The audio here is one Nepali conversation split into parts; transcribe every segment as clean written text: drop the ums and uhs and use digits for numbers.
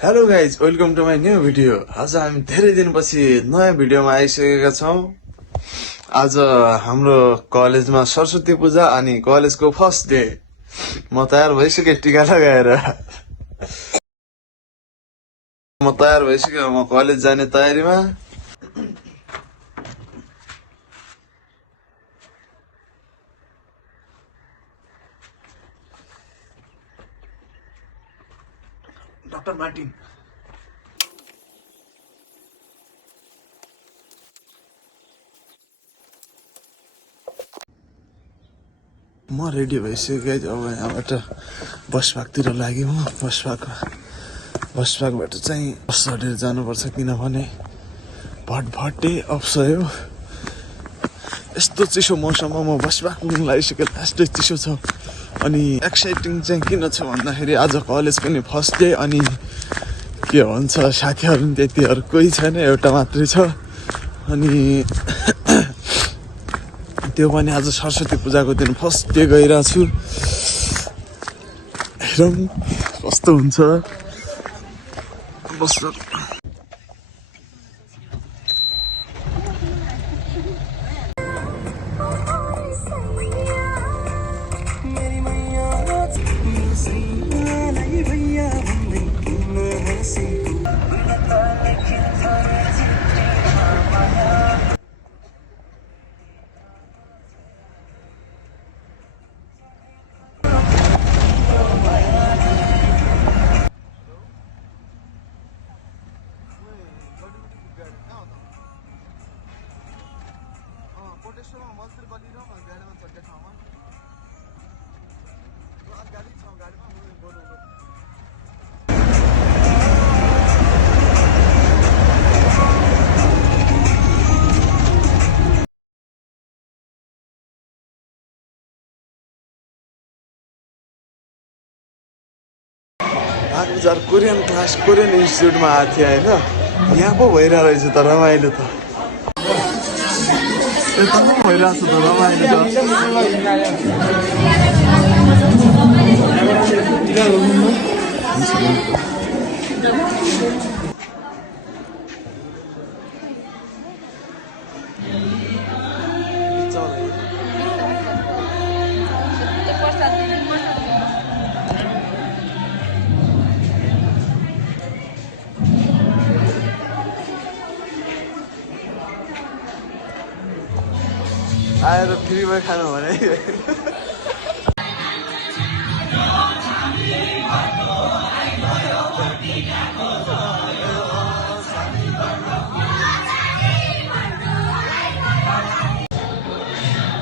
Hello guys, welcome to my new video. आज हामी धेरै दिनपछि नयाँ भिडियोमा आइसकेका छौँ। आज हाम्रो कलेजमा सरस्वती पूजा अनि कलेजको फर्स्ट डे। म तयार भइसकेँ टिका लगाएर। म कलेज जाने तयारीमा। डाक्टर मार्टिन म रेडी भइसकेँ। अब यहाँबाट बसपाकतिर लाग्यो। म बसपाकबाट चाहिँ बस चढेर जानुपर्छ, किनभने भटभटे अप्सयो। यस्तो चिसो मौसममा म बसपाक पुग्न लागिसकेँ। लास्टै चिसो छ। अनि एक्साइटिङ चाहिँ किन छ भन्दाखेरि आज कलेज पनि फर्स्ट डे। अनि के भन्छ, साथीहरू पनि त्यतिहरू कोही छैन, एउटा मात्रै छ। अनि त्यो पनि आज सरस्वती पूजाको दिन फर्स्ट डे गइरहेको छु। हेरौँ कस्तो हुन्छ। आज कोरियन क्लास, कोरियन इन्स्टिट्युटमा आएको थिएँ होइन। यहाँ पो भइरहेको रहेछ त रमाइलो त। यता पो भइरहेको छ त रमाइलो त। आएर फ्रीमा खानु भने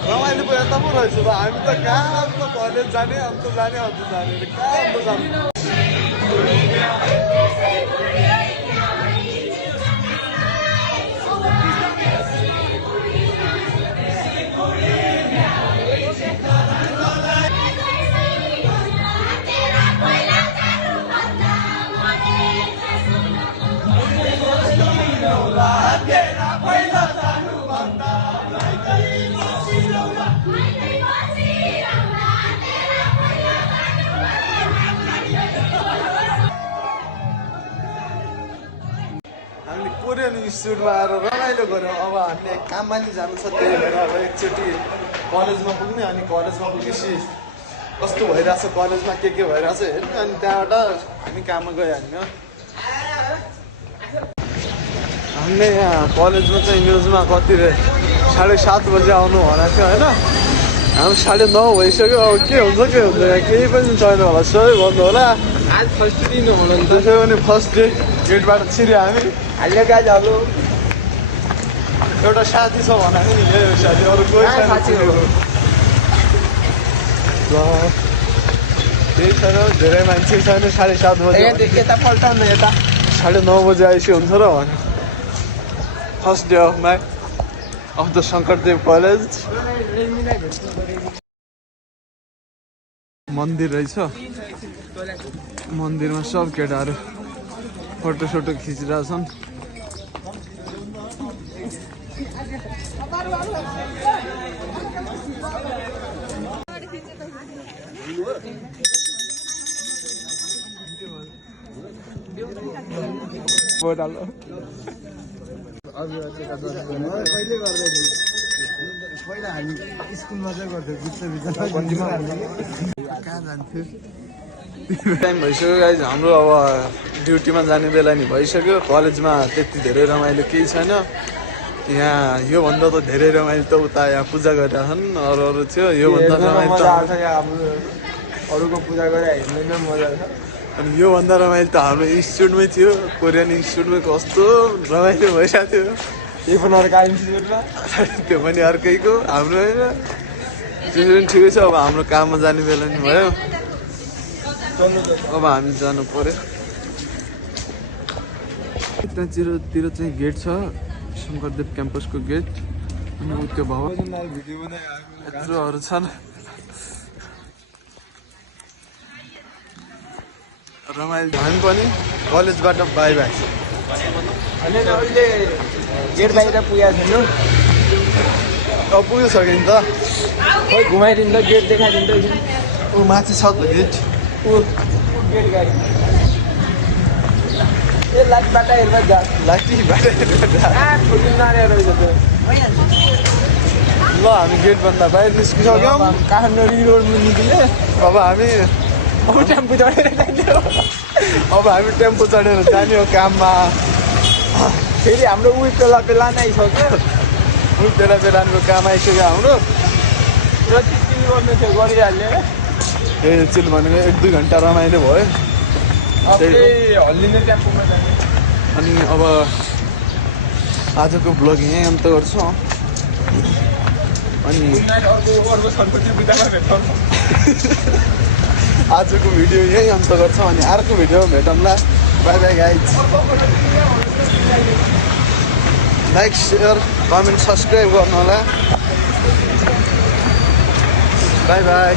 रमाइलो पो यता पो रहेछ त। हामी त कहाँ अन्त कलेज जाने, अन्त जाने कहाँ अन्त जाने। हामीले कोरियन इन्स्टिट्युटमा आएर रमाइलो गऱ्यौँ। अब हामीले काममा नि जानु छ, त्यही भएर अब एकचोटि कलेजमा पुग्ने। अनि कलेजमा पुगेपछि कस्तो भइरहेछ, कलेजमा के भइरहेछ हेर्ने। अनि त्यहाँबाट हामी काममा गइहाल्ने हो। हामीले यहाँ कलेजमा चाहिँ न्युजमा कति 7:30 बजी आउनु भनेको थियो होइन। हामी 9:30 भइसक्यो। अब के हुन्छ यहाँ केही पनि छैन होला, सबै भन्नु होला। आज फर्स्ट दिन होला नि। त्यसै पनि फर्स्ट डे गेटबाट छिर्यो हामी। एउटा साथी छ भनेको नि, यही साथी, अरू कोही छैन। त्यही छैन, धेरै मान्छे छैन। 7:30 बजी 9:30 बजी आइसक्यो हुन्छ र भने। First day of the Sankardev college. मन्दिर रहेछ। मन्दिरमा सब केटाहरू फोटो खिचिरहेछन्। पहिला हामी स्कुलमा चाहिँ गर्थ्यौँ कहाँ जान्थ्यो टाइम भइसक्यो गाइज हाम्रो अब ड्युटीमा जाने बेला नि भइसक्यो कलेजमा त्यति धेरै रमाइलो केही छैन यहाँ योभन्दा त धेरै रमाइलो त उता यहाँ पूजा गरिरहेछन् अरू अरू थियो योभन्दा रमाइलो त अरूको पूजा गरेर हेर्दैन मजा छ अनि योभन्दा रमाइलो त हाम्रो इन्स्टिट्युटमै थियो कोरियन इन्स्टिट्युटमै कस्तो रमाइलो भइरहेको थियो यो पनि अर्को इन्स्टिट्युटमा त्यो पनि अर्कैको हाम्रो होइन त्यो पनि ठिकै छ अब हाम्रो काममा जाने बेला नि भयो अब हामी जानु पर्यो यतातिर चाहिँ गेट छ शङ्करदेव क्याम्पसको गेट अनि त्यो भवन यत्रोहरू छन् रमाइलो हामी पनि कलेजबाट बाई बाई अनि अहिले गेट बाहिर पुगेको छैन अब पुगिसक्यो नि त खोइ घुमाइदिनु त गेट देखाइदिनु त ऊ माथि छ त गेट गेट गाडी ए लाइटबाट हेर्दा जा लाइटबाट खोज्नु नारेर रहेछ त्यो ल हामी गेटभन्दा बाहिर निस्किसक्यौँ काठमाडौँ रोडमा निक्ले अब हामी अब टेम्पो चढेर जाने हो अब हामी टेम्पो चढेर जाने हो काममा फेरि हाम्रो उयो पेला नै आइसक्यो बेला बेलाको काम आइसक्यो हाम्रो जति चिल गर्नु थियो गरिहाल्यो ए चिल भनेको 1-2 घन्टा रमाइलो भयो अब हल्लिने टेम्पोमा जाने अनि अब आजको ब्लग यहीँ अन्त गर्छु अनि अर्को सरस्वती पूजामा भेटौँ आजको भिडियो यहीँ अन्त गर्छौँ अनि अर्को भिडियो भेटौँला bye bye guys like share comment subscribe गर्नु होला बाई बाई